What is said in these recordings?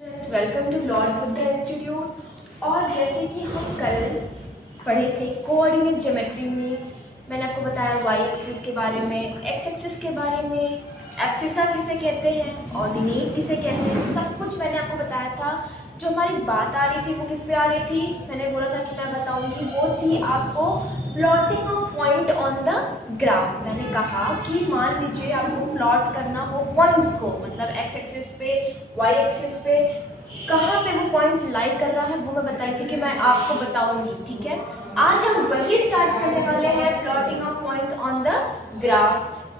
Welcome to Lord Buddha Institute. और जैसे कि हम कल पढ़े थे कोऑर्डिनेट ज्योमेट्री में, मैंने आपको बताया वाई एक्सिस के बारे में, एक्स एक्सिस के बारे में, एब्सिसा किसे कहते हैं, ऑर्डिनेट किसे कहते हैं, सब कुछ मैंने आपको बताया था। जो हमारी बात आ रही थी वो किस पे आ रही थी, मैंने बोला था कि मैं बताऊंगी, वो थी आपको plotting of point on the graph. मैंने कहा कि मान लीजिए आपको प्लॉट करना हो पॉइंट्स को, मतलब एक्स एक्सिस पे, वाई एक्सिस पे, कहाँ पे वो पॉइंट लाई कर रहा है वो मैं बताई थी कि मैं आपको बताऊंगी। ठीक है, आज हम वही स्टार्ट करने वाले हैं, plotting of points on the graph.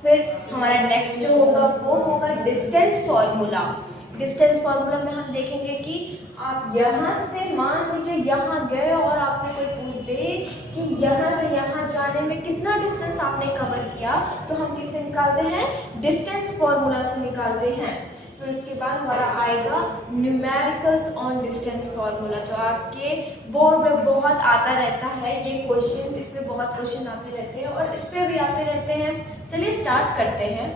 फिर हमारा नेक्स्ट जो होगा वो होगा डिस्टेंस फॉर्मूला। डिस्टेंस फॉर्मूला में हम देखेंगे कि आप यहाँ से मान लीजिए यहाँ गए और आपसे कोई पूछ दे कि यहाँ से यहाँ जाने में कितना डिस्टेंस आपने कवर किया, तो हम किससे निकालते हैं, डिस्टेंस फॉर्मूला से निकालते हैं। फिर उसके बाद हमारा आएगा न्यूमेरिकल्स ऑन डिस्टेंस फॉर्मूला, जो आपके बोर्ड में बहुत आता रहता है ये क्वेश्चन, इस पे बहुत क्वेश्चन आते रहते हैं और इस पे भी आते रहते हैं। चलिए स्टार्ट करते हैं।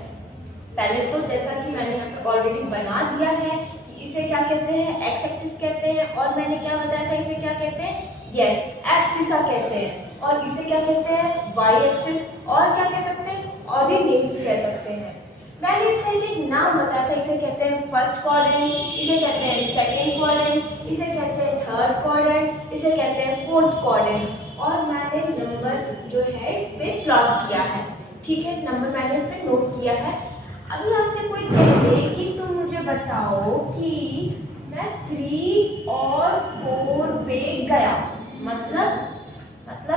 पहले तो जैसा कि मैंने आपको ऑलरेडी बना दिया है कि इसे क्या कहते हैं, एक्स एक्सिस कहते हैं, और मैंने क्या बताया था इसे क्या कहते हैं, यस, एब्सिसा कहते हैं, और इसे क्या कहते हैं, वाई एक्सिस, और क्या कह सकते हैं, ऑर्डिनेट्स कह सकते हैं। मैंने इसका एक नाम बताया था, इसे कहते हैं फर्स्ट क्वाड्रेंट, इसे कहते हैं सेकेंड क्वाड्रेंट, इसे कहते हैं थर्ड क्वाड्रेंट, इसे कहते हैं फोर्थ क्वाड्रेंट, और मैंने नंबर जो है इस पे प्लॉट किया है। ठीक है, नंबर मैंने इस पे नोट किया है। अभी आपसे कोई कह दे कि तुम मुझे बताओ कि मैं 3 और 4 पे गया, मतलब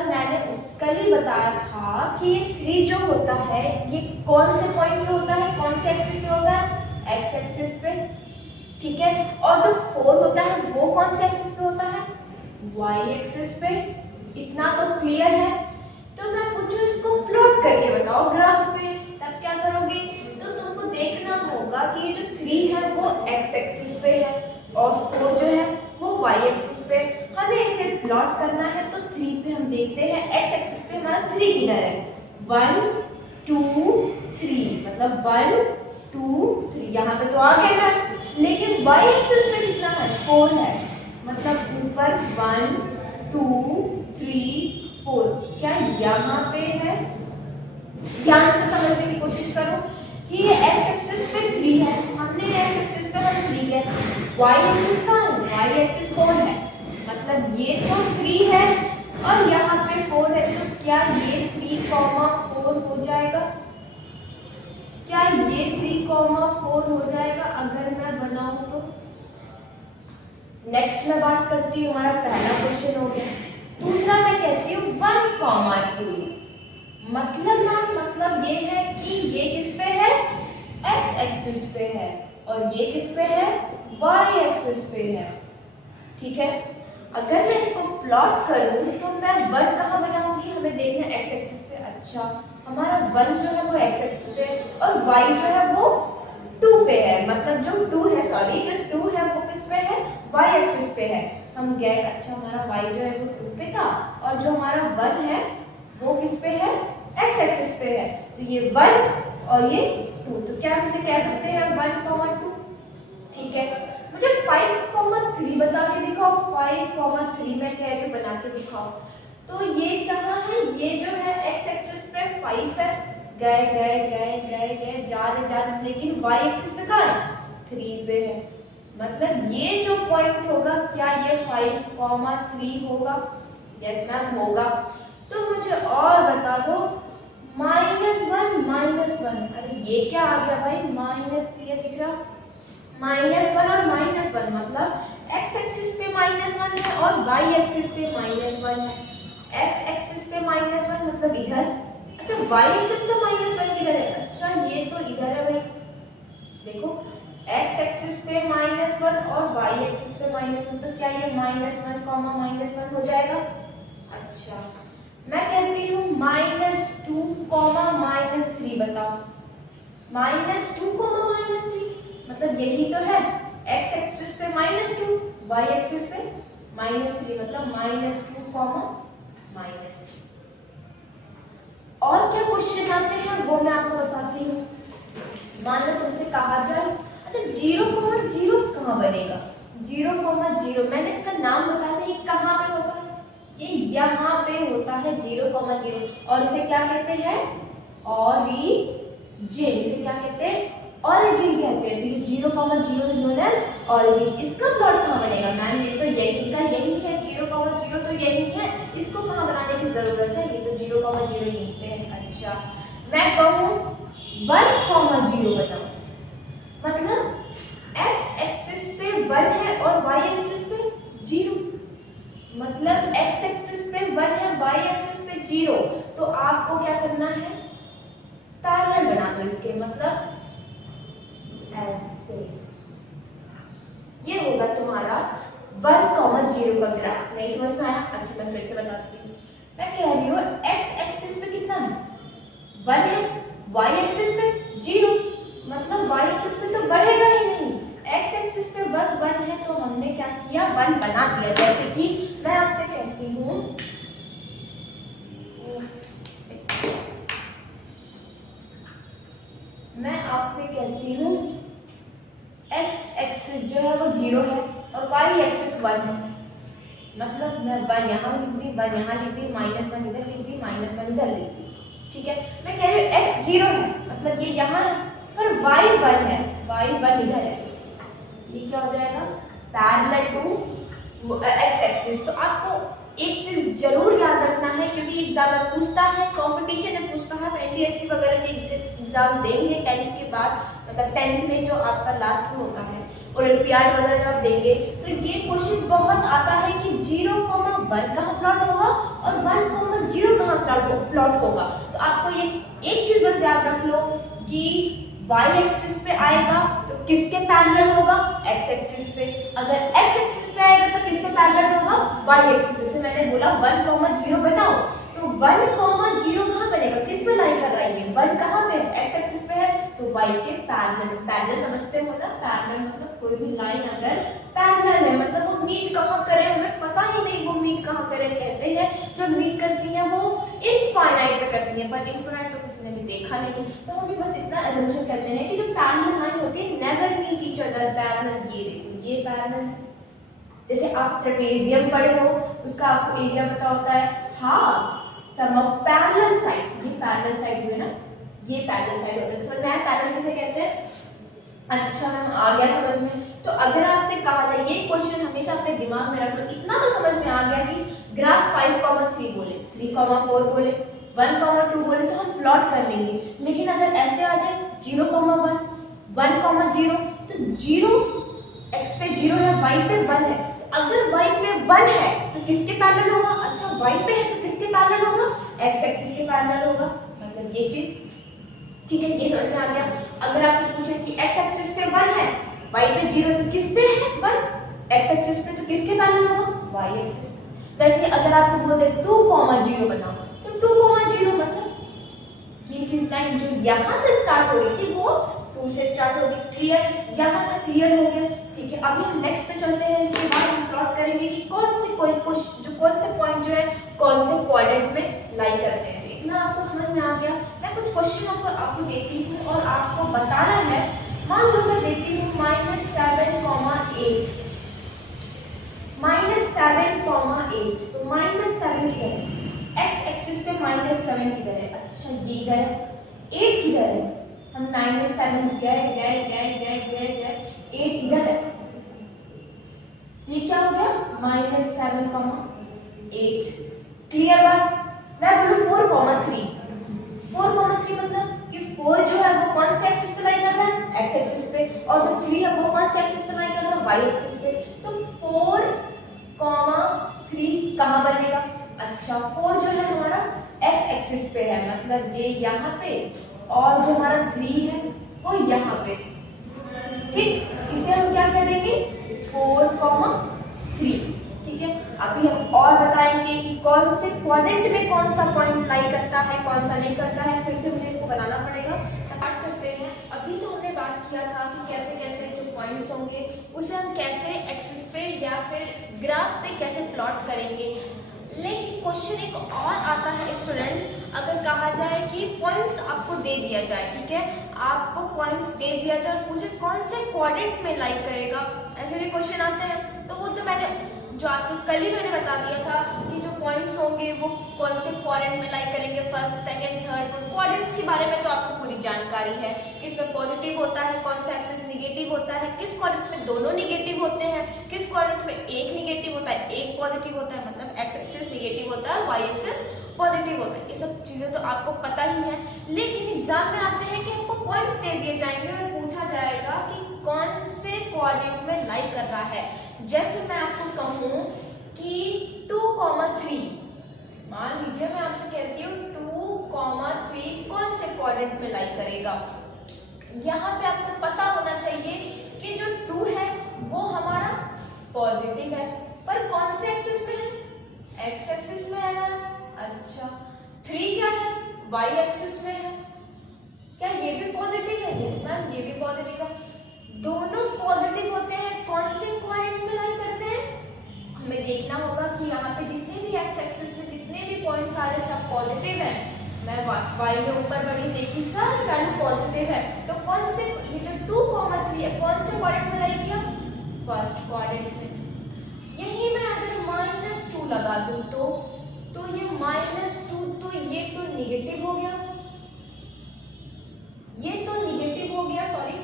मैंने उसका ही बताया था कि ये 3 जो होता है ये कौन से पॉइंट पे होता है, कौन से एक्सिस पे होता है, एक्स एक्सिस पे। ठीक है, और जो 4 होता है वो कौन से एक्सिस पे होता है, वाई एक्सिस पे। इतना तो क्लियर है। तो मैं पूछूं इसको प्लॉट करके बताओ ग्राफ पे, तब क्या करोगे, तो तुमको देखना होगा कि ये जो 3 है वो एक्स एक्सिस पे है और 4 जो है वो वाई एक्सिस पे। हमें इसे प्लॉट करना है तो 3 पे हम देखते हैं एक्स एक्सिस पे हमारा 3 किधर है, 1 2 3, मतलब 1 2 3 यहाँ पे तो आ गया है, लेकिन वाई एक्सिस पे कितना है, 4 है, मतलब ऊपर 1 2 3 4, क्या यहाँ पे है, ध्यान से समझने की कोशिश करो कि ये एक्स एक्सिस पे 3 है, हमने एक्स एक्सिस पे हम 3 है, वाई एक्सिस कहाँ है, वाई एक्सिस 4 है, मतलब ये तो 3 है और यहाँ पे 4 है, तो क्या ये 3,4 हो जाएगा, क्या ये 3,4 हो जाएगा अगर मैं बनाऊं तो। नेक्स्ट मैं बात करती हूँ, हमारा पहला क्वेश्चन हो गया। दूसरा मैं कहती हूँ 1,2, मतलब ये है कि ये किस पे है, एक्स एक्सिस पे है, और ये किस पे है, वाई एक्सिस पे है। ठीक है, अगर मैं इसको प्लॉट करूं तो मैं 1 कहाँ बनाऊंगी, हमें देखना है एक्स एक्सिस पे। अच्छा, हमारा 1 जो है वो एक्स एक्सिस पे और y जो है वो 2 पे है, मतलब जो 2 है, सॉरी, जो 2 है वो किस पे है, y एक्सिस पे है। हम गए, अच्छा हमारा y जो है वो 2 पे था और जो हमारा 1 है वो किस पे है, x एक्सिस पे है, तो ये 1 और ये 2, तो क्या हम इसे कह सकते हैं 1,2। ठीक है, मुझे 5,3 बता के दिखाओ, 5,3 मैं कह रही हूँ बना के दिखाओ। तो ये कहाँ है, ये जो है x एक्सिस पे 5 है, गए गए गए गए गए जा रहे, लेकिन y एक्सिस पे कहाँ है, 3 पे है, मतलब ये जो पॉइंट होगा क्या ये 5,3 होगा, यस मैम होगा। तो मुझे और बता दो -1, अरे ये क्या आ गया भाई, माइनस क्लियर दिख रहा, -1 और -1, मतलब x एक्सिस पे -1 है और y एक्सिस पे -1 है। x एक्सिस पे -1 मतलब इधर, अच्छा y एक्सिस पे -1 किधर है, अच्छा ये तो इधर है भाई, देखो x एक्सिस पे -1 और y एक्सिस पे -1, तो क्या ये -1, -1 हो जाएगा। अच्छा, मैं कहती हूँ -2, -3 बताओ, -2, -3, मतलब यही तो है, x एक्सिस पे -2, y एक्सिस पे -3, मतलब -2, -3। और क्या क्वेश्चन आते हैं वो मैं आपको बताती हूँ। मान लो तुमसे कहा जाए, अच्छा 0,0 कहाँ बनेगा, 0,0 मैंने इसका नाम बताया था, ये कहाँ पे होता है, ये यहाँ पे होता है 0,0 और इसे क्या कहते हैं, ऑरिजिन। इसे क्या कहते हैं, ऑरिजिन कहते हैं। तो ये 0,0 इज नोन एज ऑरिजिन। इसका प्लॉट कहाँ बनेगा मैम, ये तो यही का यही है, 0,0 तो यही है, इसको कहाँ बनाने की जरूरत है, ये तो 0,0 यहीं पे है। अच्छा मैं कहूँ 1,0 बताओ, मतलब x एक्सिस पे 1 है और y एक्सिस पे 0, मतलब x एक्सिस पे 1 है, y एक्सिस पे 0, तो आपको क्या करना है, पैरेलल बना दो इसके, मतलब ऐसे। ये होगा तुम्हारा 1,0 का ग्राफ। नहीं समझ में आया? अच्छा मैं फिर से बताती हूँ। मैं कह रही हूँ x एक्सिस पे कितना है, 1 है, y एक्सिस पे 0, मतलब y एक्सिस पे तो बढ़ेगा ही नहीं, x एक्सिस पे बस 1 है, तो हमने क्या किया, 1 बना दिया। जैसे कि मैं आपसे कहती हूँ, मैं आपसे कहती हूँ x एक्सिस जो है वो 0 है और y एक्सिस 1 है, मतलब मैं 1 यहाँ लिख दी, 1 यहाँ लिख दी, -1 इधर लिख दी, -1 इधर लिख दी, ठीक है। मैं कह रही हूँ x 0 है, मतलब ये यहाँ है, पर y 1 है, y 1 इधर है, ये क्या हो जाएगा, पैरेलल टू x एक्सिस। तो आपको एक चीज जरूर याद रखना है, क्योंकि एग्जाम में पूछता है, कंपटीशन में पूछता है, एनटीएससी वगैरह के एग्जाम देंगे 10th के बाद, मतलब 10th में जो आपका लास्ट में होता है, ओलंपियाड वगैरह जब आप देंगे, तो ये क्वेश्चन बहुत आता है कि 0,1 कहाँ प्लॉट होगा और 1,0 कहाँ प्लॉट होगा। तो आपको ये एक चीज बस याद रख लो कि y एक्सिस पे आएगा तो किसके पैरेलल होगा, x एक्सिस पे। अगर x एक्सिस पे आएगा तो किस पे पैरेलल होगा, y एक्सिस पे। मैंने बोला 1,0 बनाओ, तो 1,0 कहाँ बनेगा, किस पे लाई कर रहा है ये, 1 कहाँ पे है, x एक्सिस पे है, तो y के पैरेलल। पैरेलल समझते हो ना, पैरेलल मतलब कोई भी लाइन अगर पैरेलल है, मतलब वो मीट कहाँ करे, हमें पता ही नहीं वो मीट कहाँ करे। कहते हैं जो मीट करती है वो इनफाइनाइट पे करती है, पर इनफाइनाइट तो किसी ने भी देखा नहीं, तो हम भी बस इतना अजम्पशन करते हैं कि जो पैरेलल लाइन होती है never meet each other. Parallel ये देखो, ये पैरेलल है, जैसे आप ट्रेपेजियम पढ़े हो, उसका आपको एरिया पता होता है, half sum of parallel side. ये पैरेलल साइड हुए ना, ये पैरेलल साइड होता है, तो समझ में आया पैरेलल किसे कहते हैं। अच्छा मैम आ गया समझ में। तो अगर आपसे कहा जाए, ये क्वेश्चन हमेशा अपने दिमाग में रख लो, इतना तो समझ में आ गया कि ग्राफ 5,3 बोले, 3,4 बोले, 1,2 बोले तो हम प्लॉट कर लेंगे। लेकिन अगर ऐसे आ जाए 0,1, 1,0, तो 0 x पे 0 है, y पे 1 है, तो अगर y पे 1 है तो किसके पैरेलल होगा, अच्छा y पे है तो किसके पैरेलल होगा, x एक्सिस के पैरेलल होगा, मतलब ये चीज ठीक है, ये समझ में आ गया। अगर आपको पूछे कि x एक्सिस पे 1 है, y पे 0 तो किस पे है 1, x एक्सिस पे, तो किसके पैरेलल होगा, y एक्सिस पे। वैसे अगर आपको बोल दे 2,0 बनाओ, तो 2,0 मतलब ये चीज लाइन जो यहाँ से स्टार्ट हो रही थी वो 2 से स्टार्ट होगी। क्लियर, यहाँ तक क्लियर हो गया, ठीक है। अभी हम नेक्स्ट पे चलते हैं, इसके बाद हम प्लॉट करेंगे कि कौन से पॉइंट जो है कौन से क्वाड्रेंट में लाई करते हैं। इतना आपको समझ में आ गया। मैं कुछ क्वेश्चन आपको देती हूँ और आपको बताना है। मान लो मैं देती हूँ -7,8, -7,8, तो -7 किधर है, x एक्सिस पे -7 किधर है, अच्छा ये इधर है, 8 किधर है, हम -7 गए 8 इधर है, ये क्या हो गया -7,8। क्लियर बात। मैं बोलूँ 4,3, 4,3 मतलब कि 4 जो है वो कौन से एक्सिस पे लाई कर रहा है, x एक्सिस पे, और जो 3 है वो कौन से एक्सिस पे लाई कर रहा है, y एक्सिस पे। तो 4,3 कहाँ बनेगा, अच्छा 4 जो है हमारा x एक्सिस पे है, मतलब ये यहाँ पे, और जो हमारा 3 है वो यहाँ पे, ठीक। इसे हम क्या कह देंगे 4,3, ठीक है। अभी हम और बताएंगे कि कौन से क्वाड्रेंट में कौन सा पॉइंट लाई करता है, कौन सा नहीं करता है। फिर से मुझे इसको बनाना पड़ेगा। स्टार्ट करते हैं। अभी तो हमने बात किया था कि कैसे कैसे जो पॉइंट्स होंगे उसे हम कैसे एक्सिस पे या फिर ग्राफ पे कैसे प्लॉट करेंगे। लेकिन क्वेश्चन एक और आता है स्टूडेंट्स, अगर कहा जाए कि पॉइंट्स आपको दे दिया जाए, ठीक है, आपको पॉइंट्स दे दिया जाए और पूछे कौन से क्वाड्रेंट में लाई करेगा, ऐसे भी क्वेश्चन आते हैं। तो वो तो मैंने जो आपको कल ही मैंने बता दिया था कि जो पॉइंट्स होंगे वो कौन से क्वाड्रेंट में लाई करेंगे, first, second, third, fourth. Quadrants के बारे में तो आपको पूरी जानकारी है कि इसमें पॉजिटिव होता है, कौन सा एक्सिस निगेटिव होता है, किस क्वाड्रेंट में दोनों निगेटिव होते हैं, किस क्वाड्रेंट में एक निगेटिव होता है एक पॉजिटिव होता है, मतलब एक्स एक्सिस निगेटिव होता है, वाई एक्सिस पॉजिटिव होता है। ये सब चीजें तो आपको पता ही है, लेकिन एग्जाम में आते हैं कि आपको पॉइंट्स दे दिए जाएंगे और पूछा जाएगा कि कौन से क्वाड्रेंट में लाई कर रहा है। जैसे मैं आपको कहूँ कि 2,3, मान लीजिए मैं आपसे कहती हूँ 2,3 कौन से क्वाड्रेंट में लाई करेगा। यहाँ पे आपको पता होना चाहिए कि जो 2 है वो हमारा पॉजिटिव है, पर कौन से एक्सिस में है, एक्स एक्सिस में है ना। अच्छा, 3 क्या है, वाई एक्सिस में है। क्या ये भी पॉजिटिव है? यस मैम, ये भी पॉजिटिव है। दोनों पॉजिटिव होते हैं, कौन से क्वाड्रेंट में लाई करते हैं? हमें देखना होगा कि यहाँ पे जितने भी एक्स एक्सिस में जितने भी पॉइंट्स आ रहे सब पॉजिटिव है। मैं वाई में ऊपर बढ़ी देखी सब वैल्यू पॉजिटिव है, तो कौन से, ये जो 2,3 है कौन से क्वाड्रेंट में लाई किया, फर्स्ट क्वाड्रेंट में। यही मैं अगर -2 लगा दूं तो ये -2 तो ये तो निगेटिव हो गया, ये तो निगेटिव हो गया, सॉरी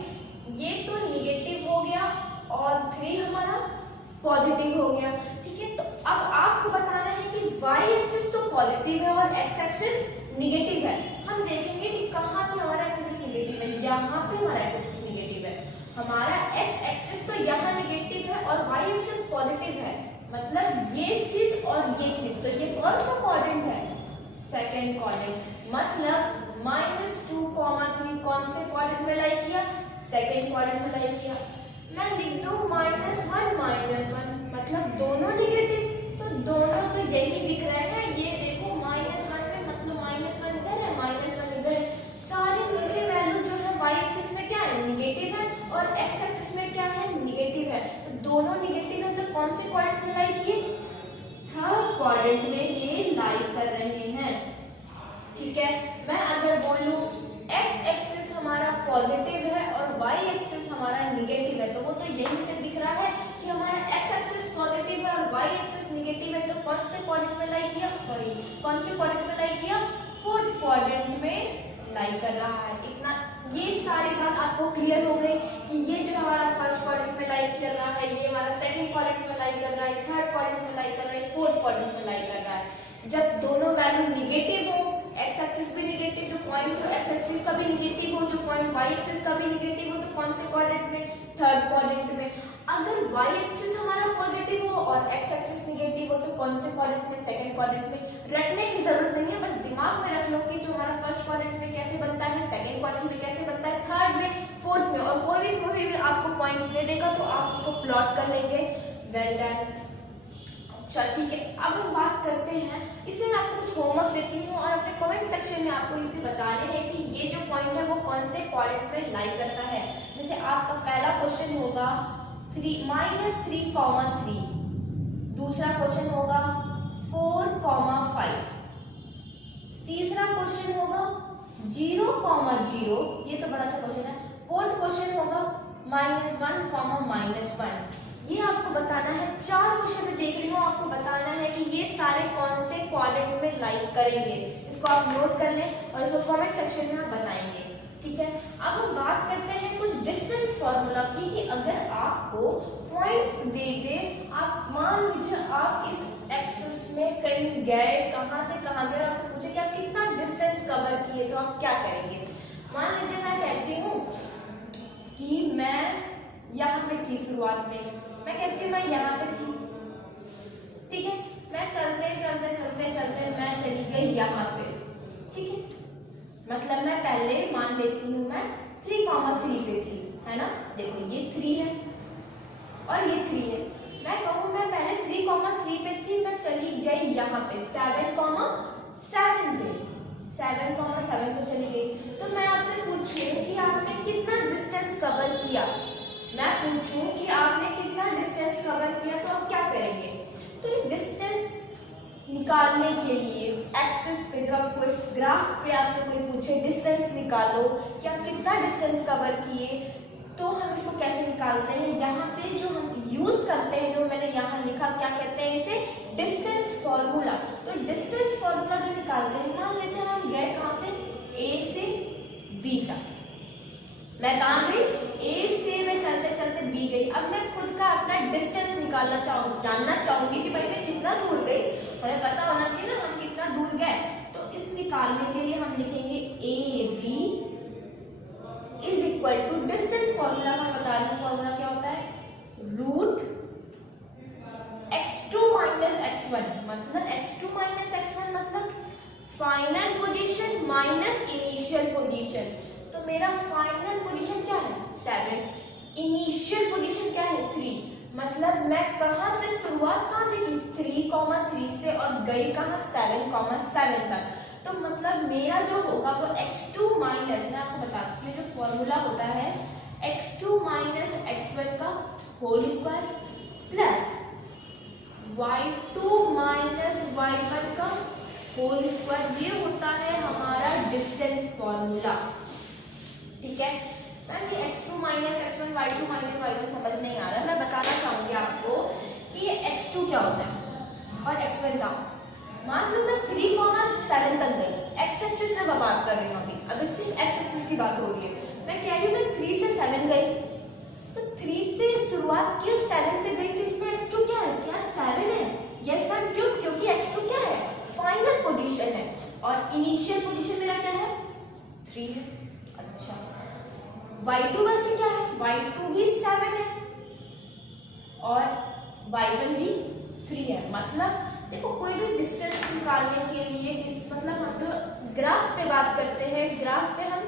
ये तो निगेटिव हो गया और 3 हमारा पॉजिटिव हो गया। ठीक है, तो अब आपको बताना है कि y एक्सिस तो पॉजिटिव है और x एक्सिस निगेटिव है। हम देखेंगे कि कहाँ पे हमारा x एक्सिस निगेटिव है, यहाँ पे हमारा x एक्सिस निगेटिव है। हमारा x एक्सिस तो यहाँ निगेटिव है और y एक्सिस पॉजिटिव है, मतलब ये चीज और ये चीज, तो ये कौन सा क्वाड्रेंट है, सेकंड क्वाड्रेंट। मतलब -2,3 कौन से क्वाड्रेंट में लाई किया, सेकंड क्वाड्रेंट में लाई किया। मैं लिख दूं -1, मतलब दोनों निगेटिव, तो दोनों तो यही दिख रहे हैं। ये देखो -1 में मतलब -1 इधर है, -1 इधर है। सारे नीचे वैल्यू जो है y एक्सिस में क्या है, निगेटिव है, और x एक्सिस में क्या है, निगेटिव है। तो दोनों निगेटिव है, तो कौन से क्वाड्रेंट में लाई किए, थर्ड क्वाड्रेंट में ये लाई कर रहे हैं। ठीक है, मैं अगर बोलूं x एक्सिस हमारा पॉजिटिव है और y एक्सिस हमारा निगेटिव है, तो वो तो यहीं से दिख रहा है कि हमारा x एक्सिस पॉजिटिव है और y एक्सिस निगेटिव है। तो कौन से क्वाड्रेंट में लाई किया, सॉरी कौन से क्वाड्रेंट में लाई किया, फोर्थ क्वाड्रेंट में लाई कर रहा है। इतना, ये सारी बात आपको क्लियर हो गई कि ये जो हमारा फर्स्ट क्वाड्रेंट में लाई कर रहा है, ये हमारा सेकंड क्वाड्रेंट में लाई कर रहा है, थर्ड क्वाड्रेंट में लाई कर रहा है, फोर्थ क्वाड्रेंट में लाई कर रहा है। जब दोनों वैल्यू निगेटिव हो, एक्स एक्सिस भी निगेटिव, जो पॉइंट एक्स एक्सिस का भी निगेटिव हो, जो पॉइंट वाई एक्सिस का भी निगेटिव हो, तो कौन से क्वाड्रेंट में, थर्ड क्वाड्रेंट में। अगर वाई एक्सिस हमारा पॉजिटिव हो और एक्स एक्सिस निगेटिव हो, तो कौन से क्वाड्रेंट में, सेकंड क्वाड्रेंट में। रटने की जरूरत नहीं है, बस दिमाग में रख लो कि जो हमारा फर्स्ट क्वाड्रेंट में कैसे बनता है, सेकंड क्वाड्रेंट में कैसे बनता है, थर्ड में, फोर्थ में, और कोई भी आपको पॉइंट्स दे देगा तो आप उसको प्लॉट कर लेंगे। Well done. चल ठीक है, अब हम बात करते हैं, इसमें मैं आपको कुछ होमवर्क देती हूँ और अपने कमेंट सेक्शन में आपको इसे बताने हैं कि ये जो पॉइंट है वो कौन से क्वाड्रेंट में लाई करता है। जैसे आपका पहला क्वेश्चन होगा -3,3, दूसरा क्वेश्चन होगा 4,5, तीसरा क्वेश्चन होगा 0,0, ये तो बड़ा अच्छा क्वेश्चन है। फोर्थ क्वेश्चन होगा -1,-1। ये आपको बताना है, 4 क्वेश्चन में देख रही हूँ, आपको बताना है कि ये सारे कौन से क्वाड्रेंट में लाई करेंगे। इसको आप नोट कर लें और इसको कमेंट सेक्शन में आप बताएंगे। ठीक है, अब हम बात करते हैं कुछ डिस्टेंस फॉर्मूला की, कि अगर आपको पॉइंट्स दे दे, आप मान लीजिए आप इस एक्सिस में कहीं गए, कहाँ से कहाँ गए, आपसे पूछे कि आप कितना डिस्टेंस कवर किए, तो आप क्या करेंगे। मान लीजिए मैं कहती हूँ कि मैं यहाँ पे थी शुरुआत में, मैं कहती हूँ मैं यहाँ पे थी। ठीक है, मैं चलते मैं चली गई यहाँ पे। ठीक है, मतलब मैं पहले मान लेती हूँ मैं 3,3 पे थी, है ना। देखो ये 3 है और ये 3 है। मैं कहूँ मैं पहले 3,3 पे थी, मैं चली गई यहाँ पे 7,7 पे, 7,7 पे चली गई। तो मैं आपसे पूछूं कि आपने कितना डिस्टेंस कवर किया, मैं पूछूं कि आपने कितना डिस्टेंस कवर किया, तो आप क्या करेंगे। तो डिस्टेंस निकालने के लिए एक्सिस पे, जब आपको इस ग्राफ पे आपसे कोई पूछे डिस्टेंस निकालो कि आप कितना डिस्टेंस कवर किए, तो हम इसको कैसे निकालते हैं, यहाँ पे जो हम यूज करते हैं, जो मैंने यहाँ लिखा, क्या कहते हैं इसे, डिस्टेंस फॉर्मूला। तो डिस्टेंस फॉर्मूला जो निकालते हैं, मान लेते हैं हम गए कहाँ से, ए से बी तक, मैं कहाँ गई, ए से मैं चलते चलते बी गई। अब मैं खुद का अपना डिस्टेंस निकालना जानना चाहूंगी कि भाई मैं कितना दूर गई, हमें पता होना चाहिए ना हम कितना दूर गए। तो इस निकालने के लिए हम लिखेंगे A B is equal to distance formula, मैं बता रही हूँ फॉर्मूला क्या होता है, रूट x2 माइनस x1, मतलब x2 माइनस x1 मतलब final position minus initial position. तो मेरा फाइनल पोजीशन क्या है 7, इनिशियल पोजीशन क्या है 3, मतलब मैं कहाँ से शुरुआत कहाँ से की 3,3 से और गई कहाँ 7,7 तक। तो मतलब मेरा जो होगा वो x2 माइनस, मैं आपको बताती हूँ जो फॉर्मूला होता है x2 माइनस x1 का whole square plus y2 minus y1 का होल स्क्वायर, ये होता है हमारा डिस्टेंस फॉर्मूला। ठीक है मैम, ये x2 minus x1 y2 minus y1 समझ नहीं आ रहा, मैं बताना चाहूंगी आपको कि ये x2 क्या होता है और x1 क्या होता है। मान लो मैं 3,7 तक गई, x एक्सिस से मैं बात कर रही हूँ अभी सिर्फ x एक्सिस की बात हो रही है। मैं कह रही हूँ मैं 3 से 7 गई, तो 3 से शुरुआत की 7 पे गई, तो इसमें x2 क्या है, क्या 7 है, यस मैम, क्यों, क्योंकि x2 क्या है फाइनल पोजीशन है और इनिशियल पोजीशन मेरा क्या है 3 है। अच्छा y2 वैसे क्या है, y2 भी 7 है और y1 भी 3 है। मतलब देखो कोई भी डिस्टेंस निकालने के लिए मतलब हम लोग ग्राफ पे बात करते हैं, ग्राफ पे हम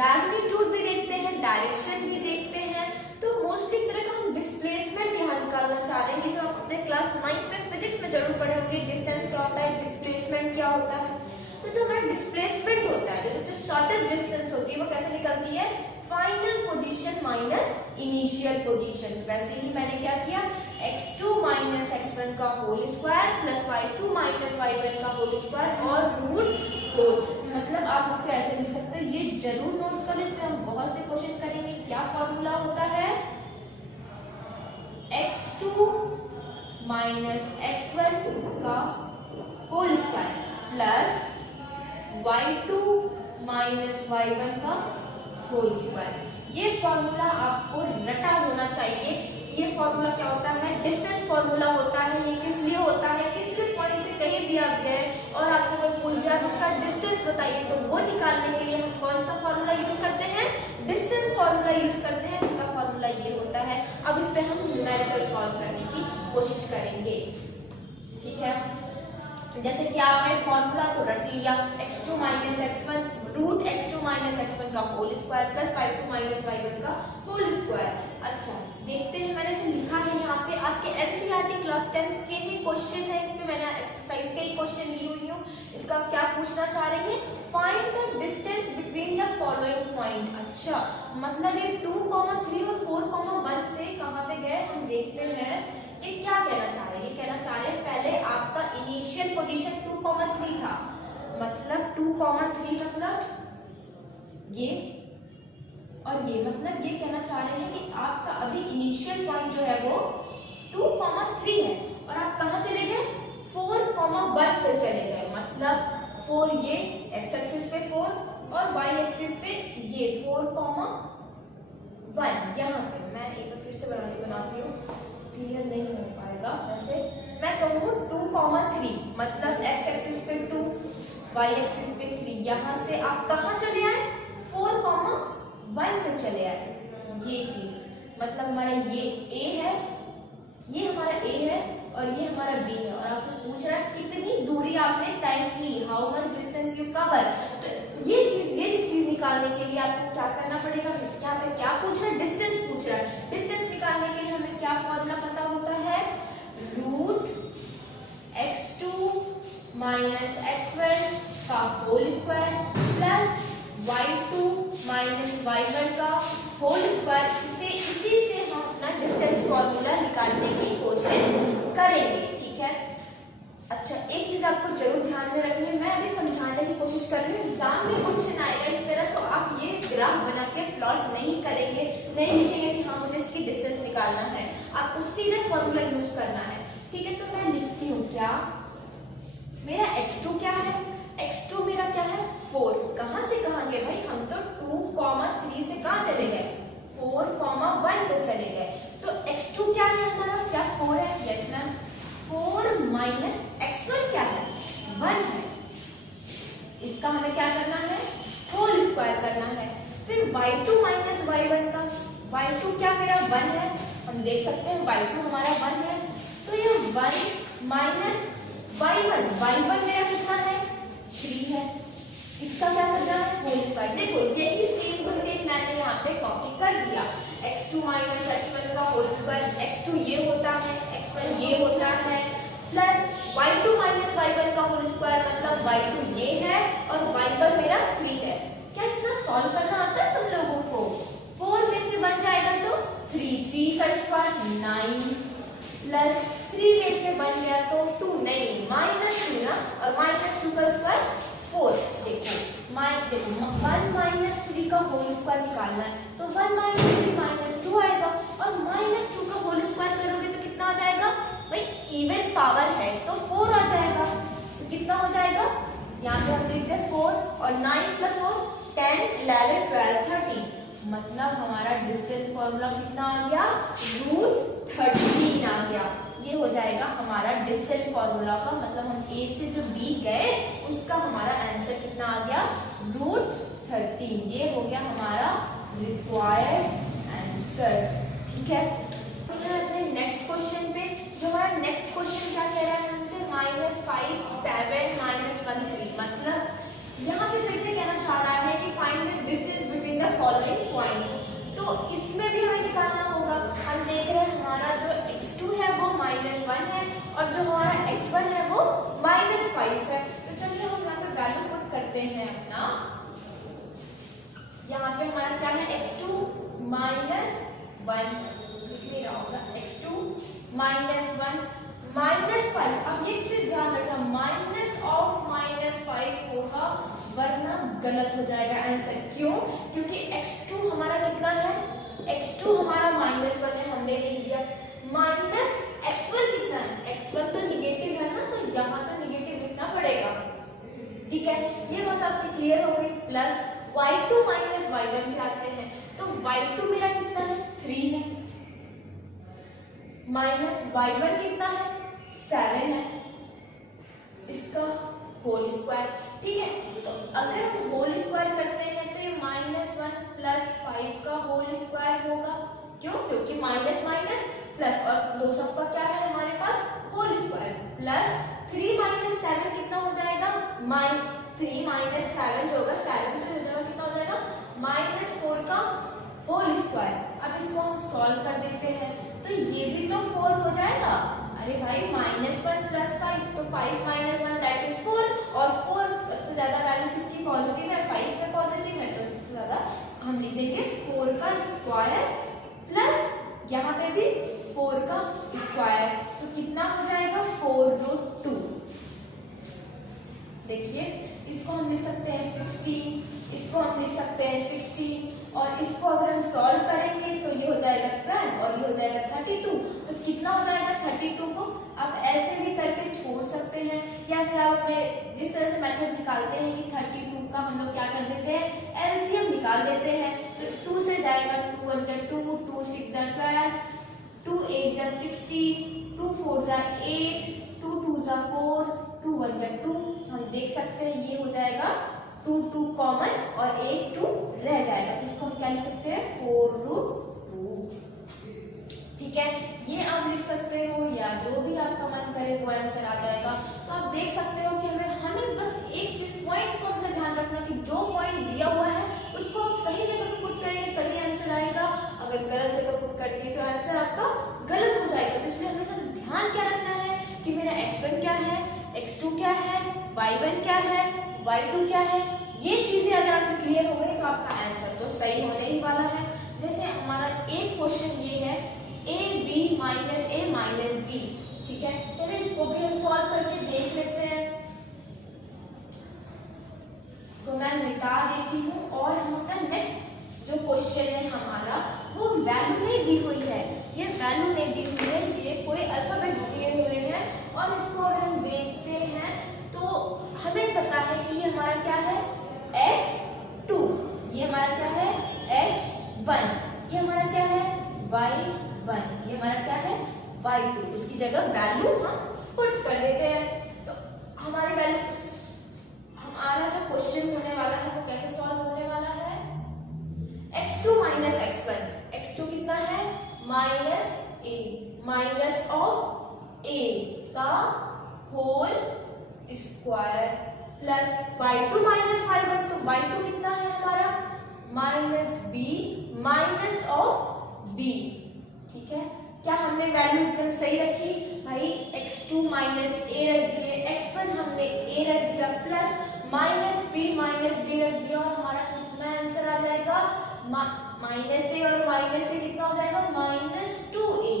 मैग्नीट्यूड भी देखते हैं, डायरेक्शन भी देखते हैं। तो मोस्टली एक तरह का हम डिस्प्लेसमेंट यहाँ निकालना चाह रहे हैं, जिसे आप अपने क्लास 9 में फिजिक्स में जरूर पढ़े होंगे, डिस्टेंस क्या होता है, डिस्प्लेसमेंट क्या होता है। तो जो हमारा डिस्प्लेसमेंट होता है, जैसे जो शॉर्टेस्ट डिस्टेंस होती है वो कैसे निकलती है, final position minus initial position. वैसे ही मैंने क्या किया, x2 माइनस x1 का whole square plus y2 minus y1 का होल स्क्वायर और रूट 4। मतलब आप इसको ऐसे लिख सकते हो, ये जरूर नोट करो, इस पे हम बहुत से क्वेश्चन करेंगे। क्या फॉर्मूला होता है, x2 माइनस x1 का whole square plus y2 minus y1 का होल स्क्वायर। ये फॉर्मूला आपको रटा होना चाहिए। ये फॉर्मूला क्या होता है, डिस्टेंस फॉर्मूला होता है। ये किस लिए होता है, किसी पॉइंट से कहीं भी आप गए और आपको कोई पूछ दिया इसका डिस्टेंस बताइए, तो वो निकालने के लिए हम कौन सा फॉर्मूला यूज करते हैं, डिस्टेंस फॉर्मूला यूज करते हैं, जिसका फॉर्मूला ये होता है। अब इस पे हम न्यूमेरिकल सॉल्व करने की कोशिश करेंगे। ठीक है, जैसे कि आपने फॉर्मूला तो रट लिया, x2 minus x1 root x2 minus x1 का whole square plus y2 minus y1 का होल स्क्वायर। अच्छा देखते हैं, मैंने इसे लिखा है यहाँ पे, आपके एनसीईआरटी क्लास 10th के ही क्वेश्चन है, इसमें मैंने एक्सरसाइज के ही क्वेश्चन ली हुई हूँ। इसका क्या पूछना चाह रही है, find the distance between the following point. अच्छा मतलब ये 2,3 और 4,1 से कहाँ पे गए हम देखते हैं। ये क्या कहना चाह रहे हैं, ये कहना चाह रहे हैं पहले आपका इनिशियल पोजीशन 2,3 था, मतलब 2,3 मतलब ये और ये, मतलब ये कहना चाह रहे हैं कि आपका अभी इनिशियल पॉइंट जो है वो 2,3 है और आप कहाँ चले गए 4,1 पे चले गए। मतलब 4 ये x एक्सिस पे 4 और y एक्सिस पे ये 4,1 यहाँ पे। मैं एक बार फिर से बनाती हूँ, क्लियर नहीं हो पाएगा वैसे। मैं कहूँ 2,3 मतलब x एक्सिस पे 2 y एक्सिस पे 3, यहाँ से आप कहाँ चले आए 4,1 पे चले आए। ये चीज मतलब हमारा ये a है, ये हमारा a है और ये हमारा b है, और आपसे पूछ रहा है कितनी दूरी आपने तय की, how much distance you cover. तो ये चीज निकालने के लिए आपको क्या करना पड़ेगा, यहाँ पे क्या पूछ रहा है, डिस्टेंस पूछ रहा है। डिस्टेंस निकालने के लिए हमें क्या फॉर्मूला पता होता है, रूट x2 माइनस x1 का whole square plus y2 minus y1 का होल स्क्वायर। इसी से हम अपना डिस्टेंस फॉर्मूला निकालने की कोशिश करेंगे। ठीक है, अच्छा एक चीज आपको जरूर ध्यान में रखनी है, मैं अभी समझाने की कोशिश कर रही हूँ, एग्जाम में क्वेश्चन आएगा इस तरह, तो आप ये ग्राफ बना के प्लॉट नहीं करेंगे, नहीं लिखेंगे निकालना है, आपको सीधे फॉर्मूला यूज करना है। ठीक है, तो मैं लिखती हूँ क्या, मेरा x2 क्या है, x2 मेरा क्या है 4। कहाँ से कहाँ गए भाई, हम तो 2, 3 से कहाँ चले गए, 4, 1 पे चले गए। तो x2 क्या है हमारा, क्या 4 है, यस मैम। 4 माइनस x1 क्या है, 1 है। इसका हमें क्या करना है, होल स्क्वायर करना है। फिर y2 माइनस y1 का, y2 क्या मेरा 1 है, हम देख सकते हैं y2 हमारा 1 है। तो ये 1 माइनस y1 मेरा कितना है 3 है। इसका क्या करना है, होल स्क्वायर। देखो यही सेम टू सेम मैंने यहाँ पे कॉपी कर दिया। x2 माइनस x1 का होल स्क्वायर, x2 ये होता है, x1 ये होता है, प्लस y2 माइनस y1 का होल स्क्वायर, मतलब y2 ये है और y1 मेरा 3 है। क्या इसका सॉल्व करना आता है तुम लोगों को, 4 में से बन जाएगा तो 3 का स्क्वायर 9 प्लस 3 में से बन गया तो 2 नहीं -2 ना, और -2 का स्क्वायर 4। देखो 1 माइनस 3 का होल स्क्वायर निकालना है, तो 1 माइनस 3 -2 आएगा, और -2 का होल स्क्वायर करोगे तो कितना आ जाएगा भाई, इवन पावर है तो 4 आ जाएगा। तो कितना हो जाएगा, यहाँ पे हम लिखते हैं 4 और 9 प्लस 4 10 11 12 13, मतलब हमारा डिस्टेंस फॉर्मूला कितना आ गया, √13 आ गया। ये हो जाएगा हमारा डिस्टेंस फॉर्मूला का, मतलब हम ए से जो बी गए उसका हमारा आंसर कितना आ गया, √13। ये हो गया हमारा रिक्वायर्ड आंसर। ठीक है, तो मैं अपने नेक्स्ट क्वेश्चन पे, जो हमारा नेक्स्ट क्वेश्चन क्या कह रहा है हमसे, -5 7 -1 3, मतलब यहाँ पे फिर से कहना चाह रहा है कि find the distance between the following points. तो इसमें भी हमें निकालना होगा। हम देख रहे हैं हमारा जो x2 है वो -1 है और जो हमारा x1 है वो -5 है। तो चलिए हम यहाँ पे वैल्यू पुट करते हैं अपना। यहाँ पे हमारा क्या है, x2 -1, कितने होगा x2 -1 -5। अब ये चीज ध्यान रखना, -5 होगा वरना गलत हो जाएगा आंसर। क्यों, क्योंकि x2 हमारा कितना है, x2 हमारा -1 है, हमने लिख दिया, माइनस x1 कितना है, x1 तो निगेटिव है ना, तो यहाँ तो निगेटिव लिखना पड़ेगा। ठीक है, ये बात आपकी क्लियर हो गई। प्लस y2 माइनस y1 भी आते हैं, तो y2 मेरा कितना है 3 है, माइनस y1 कितना है 7 है, इसका होल स्क्वायर। ठीक है, तो अगर हम होल स्क्वायर करते हैं तो ये -1 प्लस 5 का होल स्क्वायर होगा। क्यों, क्योंकि माइनस माइनस प्लस, और दो सबका क्या है हमारे पास, होल स्क्वायर, प्लस 3 - 7 कितना हो जाएगा, -3 - 7 जो होगा 7 तो हो जाएगा, कितना हो जाएगा -4 का होल स्क्वायर। अब इसको हम सॉल्व कर देते हैं तो ये भी तो 4 हो जाएगा। अरे भाई -1 प्लस 5, तो 5 - 1 दैट इज 4, और 4 सबसे ज्यादा वैल्यू किसकी पॉजिटिव है, 5 पे पॉजिटिव है, तो सबसे ज्यादा हम लिख देंगे 4 का स्क्वायर प्लस यहाँ पे भी 4 का स्क्वायर, तो कितना हो जाएगा 4√2। देखिए इसको हम लिख सकते हैं 16, इसको हम लिख सकते हैं 16, और इसको अगर हम सॉल्व करेंगे तो ये हो जाएगा 12 और ये हो जाएगा 32। तो कितना हो जाएगा 32 को आप ऐसे भी करके छोड़ सकते हैं, या फिर आप अपने जिस तरह से मेथड निकालते हैं कि 32 का हम लोग क्या कर देते हैं एलसीएम निकाल देते हैं। तो 2 से जाएगा 2 1 जा 2, 2 6 जा 12, 2 8 जा 16, 2 4 जा 8, 2 2 जा 4, 2 1 जा 2। हम देख सकते हैं ये हो जाएगा 2 2 कॉमन और 1 2 रह जाएगा, तो इसको हम क्या लिख सकते हैं 4√2। ठीक है, ये आप लिख सकते हो या जो भी आपका मन करे वो आंसर आ जाएगा। तो आप देख सकते हो कि हमें बस एक चीज पॉइंट को हमें ध्यान रखना कि जो पॉइंट दिया हुआ है उसको आप सही जगह पे पुट करेंगे तभी आंसर आएगा। अगर गलत जगह पुट करती है तो आंसर आपका गलत हो जाएगा। तो इसलिए हमें ध्यान क्या रखना है कि मेरा x1 क्या है, x2 क्या है, y1 क्या है, y2 क्या है। ये चीजें अगर आपको क्लियर हो गई तो आपका आंसर तो सही होने ही वाला है। जैसे हमारा एक क्वेश्चन ये है ab minus a minus b। ठीक है, चलिए इसको भी हम सॉल्व करके देख लेते हैं। इसको मैं मिटा देती हूँ और हम अपना नेक्स्ट जो क्वेश्चन है हमारा वो वैल्यू नहीं दी हुई है, ये वैल्यू नहीं दी हुई है, ये कोई अल्फाबेट्स दिए हुए हैं और इसको अगर हम देखते हैं तो हमें पता है कि ये हमारा क्या है x2, ये हमारा क्या है x1, ये हमारा क्या है y1, ये हमारा क्या है y2। इसकी जगह वैल्यू हम पुट कर देते हैं। तो हमारी वैल्यू हमारा जो क्वेश्चन होने वाला है वो कैसे सॉल्व होने वाला है, x2 माइनस x1, x2 कितना है minus a, minus of a का whole square plus y2 minus y1, तो y2 कितना है हमारा minus b minus of b। ठीक है, क्या हमने वैल्यू एकदम सही रखी भाई, x2 माइनस a रख दिए, x1 हमने a रख दिया प्लस माइनस b रख दिया और हमारा कितना आंसर आ जाएगा माइनस a और माइनस से कितना हो जाएगा माइनस 2a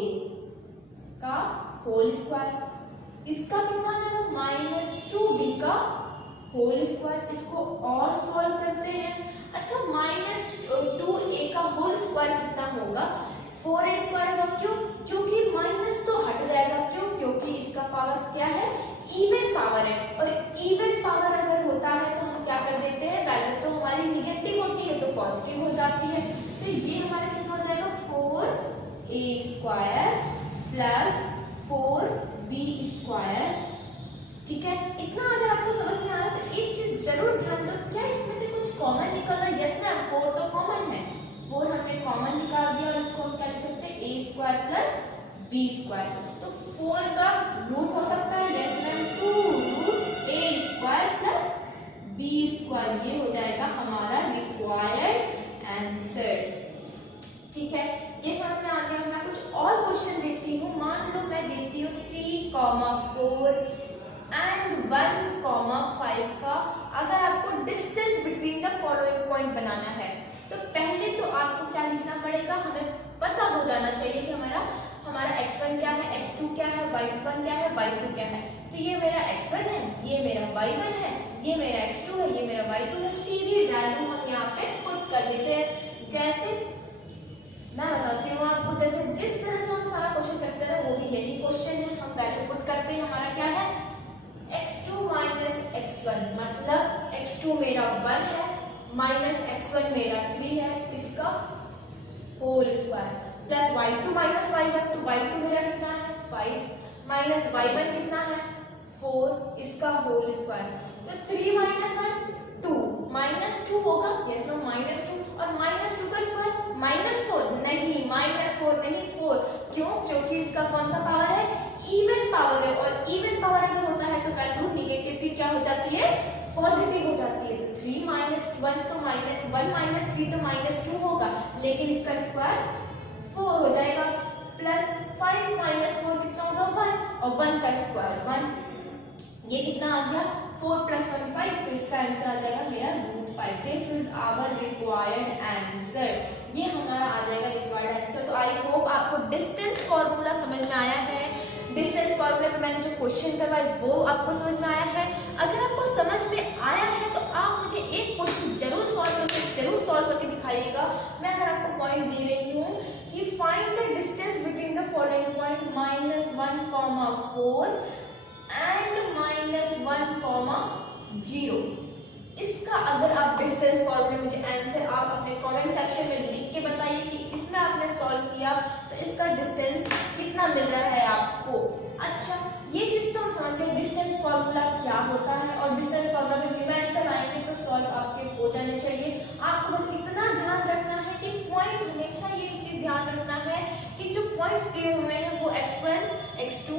का होल स्क्वायर। इसका कितना आ जाएगा माइनस 2b का होल स्क्वायर। इसको और सॉल्व करते हैं। अच्छा, माइनस 2a का होल स्क्वायर कितना होगा 4a स्क्वायर होगा। क्यों? क्योंकि माइनस तो हट जाएगा। क्यों? क्योंकि इसका पावर क्या है इवन पावर है और इवन पावर अगर होता है तो हम क्या कर देते हैं, वैल्यू तो हमारी निगेटिव होती है तो पॉजिटिव हो जाती है। तो ये हमारा कितना हो जाएगा 4a square plus 4b square. ठीक है, इतना अगर आपको समझ में आ रहा है तो एक चीज जरूर ध्यान दो, क्या इसमें से कुछ कॉमन निकल रहा है? यस मैम, 4 तो कॉमन है, 4 हमने कॉमन निकाल दिया और इसको हम क्या लिख सकते हैं a square plus b square. तो 4 का रूट हो सकता है yes ma'am 2 root a square plus b square, ये हो जाएगा हमारा रिक्वायर्ड आंसर। ठीक है, ये समझ में आ गया। मैं कुछ और क्वेश्चन देखती हूँ। मान लो मैं देती हूँ 3,4 एंड 1,5 का अगर आपको distance between the following point बनाना है तो पहले तो आपको क्या लिखना पड़ेगा, हमें पता हो जाना चाहिए कि हमारा x1 क्या है, x2 क्या है, y1 क्या है, y2 क्या है। तो ये मेरा x1 है, ये मेरा y1 है, ये मेरा x2 है, ये मेरा y2 है। सीधी वैल्यू हम यहाँ पे पुट कर देते हैं। जैसे मैं बताती हूँ आपको, जैसे जिस तरह से हम सारा क्वेश्चन करते हैं वो भी यही क्वेश्चन है। हम वैल्यू पुट करते हैं, हमारा क्या है x2 माइनस x1, मतलब x2 मेरा 1 है माइनस x1 मेरा 3 है, इसका whole square plus y2 minus y1, तो y2 मेरा कितना है 5 माइनस y1 कितना है 4, इसका होल स्क्वायर। तो 3 माइनस 1 2 माइनस 2 होगा यस नो माइनस 2 और माइनस 2 का स्क्वायर माइनस 4 नहीं, माइनस 4 नहीं 4। क्यों? क्योंकि इसका कौन सा पावर है इवन पावर है और इवन पावर अगर होता है तो वैल्यू निगेटिव की क्या हो जाती है पॉजिटिव हो जाती है। तो 3 माइनस 1 तो माइनस 1 माइनस 3 तो माइनस 2 होगा, लेकिन इसका स्क्वायर 4 हो जाएगा प्लस 5 माइनस 4 कितना होगा 1 और 1 का स्क्वायर 1, ये कितना आ गया 4 प्लस 1 5, तो इसका आंसर आ जाएगा मेरा √5। This is our required answer, ये हमारा आ जाएगा रिक्वायर्ड आंसर। तो आई होप आपको डिस्टेंस फॉर्मूला समझ में आया है। डिस्टेंस फॉर्मूले में मैंने जो क्वेश्चन करवाए वो आपको समझ में आया है। अगर आपको समझ में आया है तो आप मुझे एक क्वेश्चन जरूर सॉल्व करके दिखाइएगा। मैं अगर आपको पॉइंट दे रही हूँ कि find the distance between the following point -1,4 and -1,0, इसका अगर आप डिस्टेंस फॉर्मूले मुझे आंसर आप अपने कमेंट सेक्शन में लिख के बताइए कि इसमें आपने सॉल्व किया तो इसका डिस्टेंस कितना मिल रहा है आपको। अच्छा, ये चीज तो हम समझ गए डिस्टेंस फॉर्मूला क्या होता है और डिस्टेंस फॉर्मूला में न्यूमेरिकल आएंगे तो सॉल्व आपके हो जाने चाहिए। आपको बस इतना ध्यान रखना है कि पॉइंट हमेशा ये चीज ध्यान रखना है कि जो पॉइंट्स दिए हुए हैं वो x1 x2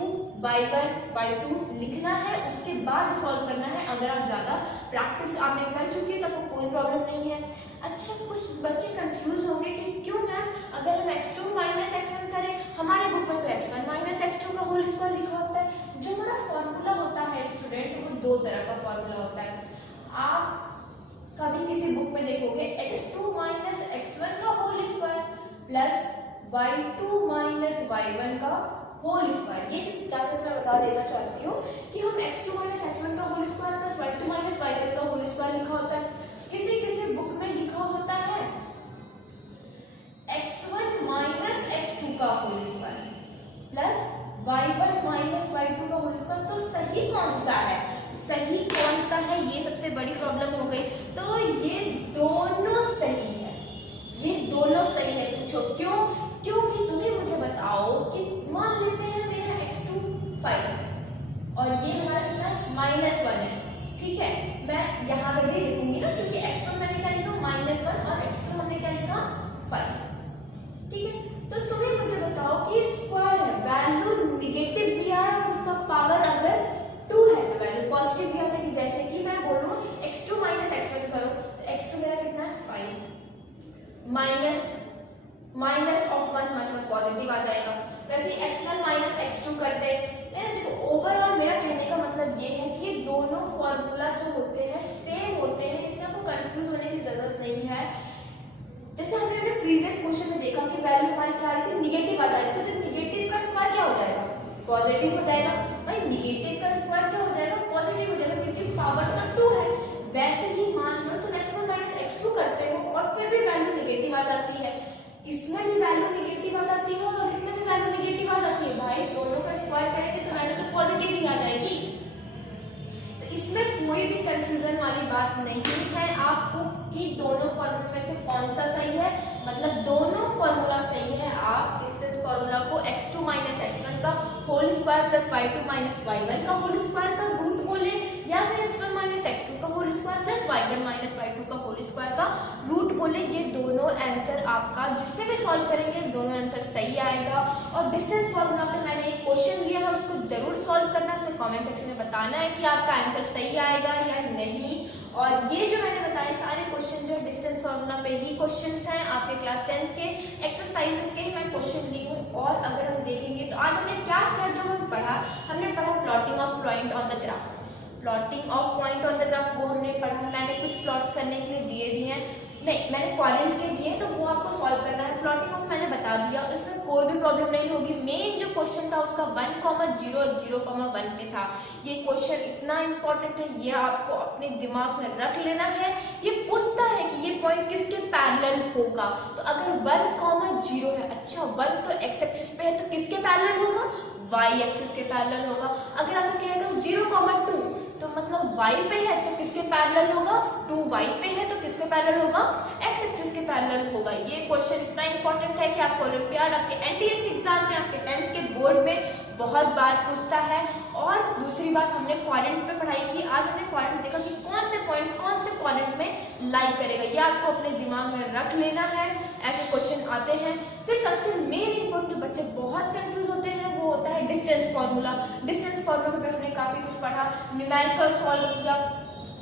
y1 y2 लिखना है, उसके बाद सॉल्व करना है। अगर आप ज्यादा प्रैक्टिस आपने कर चुकी है तो आपको कोई प्रॉब्लम नहीं है। अच्छा, कुछ बच्चे कंफ्यूज होंगे कि क्यों मैम अगर हम x2 माइनस x1 करें, हमारे बुक में तो x1 माइनस x2 का होल स्क्वायर लिखा होता है। जो हमारा फॉर्मूला होता है स्टूडेंट वो दो तरह का फॉर्मूला होता है। आप कभी किसी बुक में देखोगे x2 माइनस x1 का whole square plus y2 minus y1 का होल स्क्वायर। ये चीज जाकर मैं बता देना चाहती हूँ कि हम x2 माइनस x1 का whole square plus y2 minus y1 का होल स्क्वायर लिखा होता है। किसी किसी बुक में लिखा होता है x1 माइनस x2 का होल सा है, ये सबसे बड़ी प्रॉब्लम हो गई। तो ये दोनों सही है, ये दोनों सही है। पूछो क्यों? क्योंकि तुम्हें मुझे बताओ कि मान लेते हैं मेरा x2 5 है और ये हमारा कितना है -1 है, ठीक है। मैं यहाँ पे भी लिखूंगी ना, क्योंकि x1 मैंने क्या लिखा -1 और x2 हमने क्या लिखा 5, ठीक है। तो तुम्हें मुझे बताओ कि स्क्वायर है, वैल्यू निगेटिव दिया है और उसका पावर अगर 2 है तो वैल्यू पॉजिटिव भी आ जाएगी। जैसे कि मैं बोलूँ x2 - x1 करो तो x2 मेरा कितना है 5, माइनस ऑफ 1 मतलब पॉजिटिव आ जाएगा। वैसे x1 - x2 कर दे। मेरा देखो ओवरऑल मेरा कहने का मतलब ये है कि ये दोनों फॉर्मूला जो होते हैं सेम होते हैं, इसमें आपको कंफ्यूज होने की जरूरत नहीं है। जैसे हमने अपने प्रीवियस क्वेश्चन में देखा कि वैल्यू हमारी क्या आ रही थी, निगेटिव आ जाएगी, तो निगेटिव का स्क्वायर क्या हो जाएगा, पॉजिटिव हो जाएगा। भाई निगेटिव का स्क्वायर क्या हो जाएगा, पॉजिटिव हो जाएगा, क्योंकि पावर तो 2 है। वैसे ही मान लो तुम x1 - x2 करते हो और फिर भी वैल्यू निगेटिव आ जाती है, इसमें भी वैल्यू निगेटिव आ जाती है और इसमें भी वैल्यू निगेटिव आ जाती है। भाई दोनों का स्क्वायर करेंगे तो वैल्यू तो पॉजिटिव ही आ जाएगी। तो इसमें कोई भी कंफ्यूजन वाली बात नहीं है आपको कि दोनों फॉर्मूला में से कौन सा सही है, मतलब दोनों फॉर्मूला सही है। आप डिस्टेंस फॉर्मूला को x2 - x1 का whole square plus y2 - y1 का होल स्क्वायर का रूट बोले, या फिर x1 - x2 का whole square plus y1 - y2 का होल स्क्वायर का रूट बोले, ये दोनों आंसर आपका जिसमें भी सॉल्व करेंगे दोनों आंसर सही आएगा। और डिस्टेंस फॉर्मूला पे मैंने एक क्वेश्चन दिया है, उसको जरूर सॉल्व करना है, उसे कमेंट सेक्शन में बताना है कि आपका आंसर सही आएगा या नहीं। और ये जो मैंने बताए सारे क्वेश्चन जो डिस्टेंस फॉर्मूला पे ही क्वेश्चंस हैं, आपके क्लास 10th के एक्सरसाइजेस के ही मैं क्वेश्चन ली हूँ। और अगर हम देखेंगे तो आज हमने क्या क्या जो हम पढ़ा, हमने पढ़ा plotting of point on the graph, plotting of point on the graph वो हमने पढ़ा। मैंने कुछ प्लॉट्स करने के लिए दिए भी हैं, नहीं मैंने क्वाड्रेंट्स के दिए तो वो आपको सॉल्व करना है। प्लॉटिंग ऑफ मैंने बता दिया, इसमें कोई भी प्रॉब्लम नहीं होगी। मेन जो क्वेश्चन था उसका 1, 0, 0, 1 पे था। ये क्वेश्चन इतना इंपॉर्टेंट है, ये आपको अपने दिमाग में रख लेना है। ये पूछता है कि ये पॉइंट किसके पैरेलल होगा, तो अगर 1, 0 है, अच्छा 1 तो x एक्सिस पे है तो किसके पैरेलल होगा, y एक्सिस के पैरेलल होगा। अगर ऐसा कहेगा 0, 2 तो मतलब y पे है तो किसके पैरेलल होगा, 2y पे है तो किसके पैरेलल होगा, x एक्सिस के पैरेलल होगा। ये क्वेश्चन इतना इंपॉर्टेंट है कि आपको ओलंपियाड, आपके एनटीएससी एग्जाम में, आपके 10th के बोर्ड में बहुत बार पूछता है। और दूसरी बात हमने क्वाड्रेंट पे पढ़ाई की, आज हमने क्वाड्रेंट देखा कि कौन से पॉइंट्स कौन से क्वाड्रेंट में लाई करेगा, ये आपको अपने दिमाग में रख लेना है। ऐसे क्वेश्चन आते हैं। फिर सबसे मेन इंपॉर्टेंट, जो बच्चे बहुत कंफ्यूज होते हैं वो होता है डिस्टेंस फार्मूला। डिस्टेंस फार्मूला पे हमने काफी कुछ पढ़ा, न्यूमेरिकल सॉल्व किया,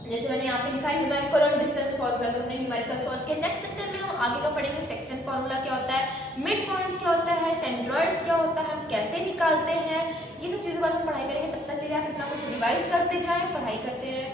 जैसे मैंने यहाँ पे लिखा है न्यूमेरिकल और डिस्टेंस फार्मूला, तो हमने न्यूमेरिकल सॉल्व किया। नेक्स्ट लेक्चर में हम आगे का पढ़ेंगे सेक्शन फार्मूला क्या होता है, मिड पॉइंट्स क्या होता है, सेंट्रॉइड्स क्या होता है, हम कैसे निकालते हैं, ये सब चीज़ों बारे में पढ़ाई करेंगे। तब तक के लिए आप इतना कुछ रिवाइज करते जाएं, पढ़ाई करते रहें।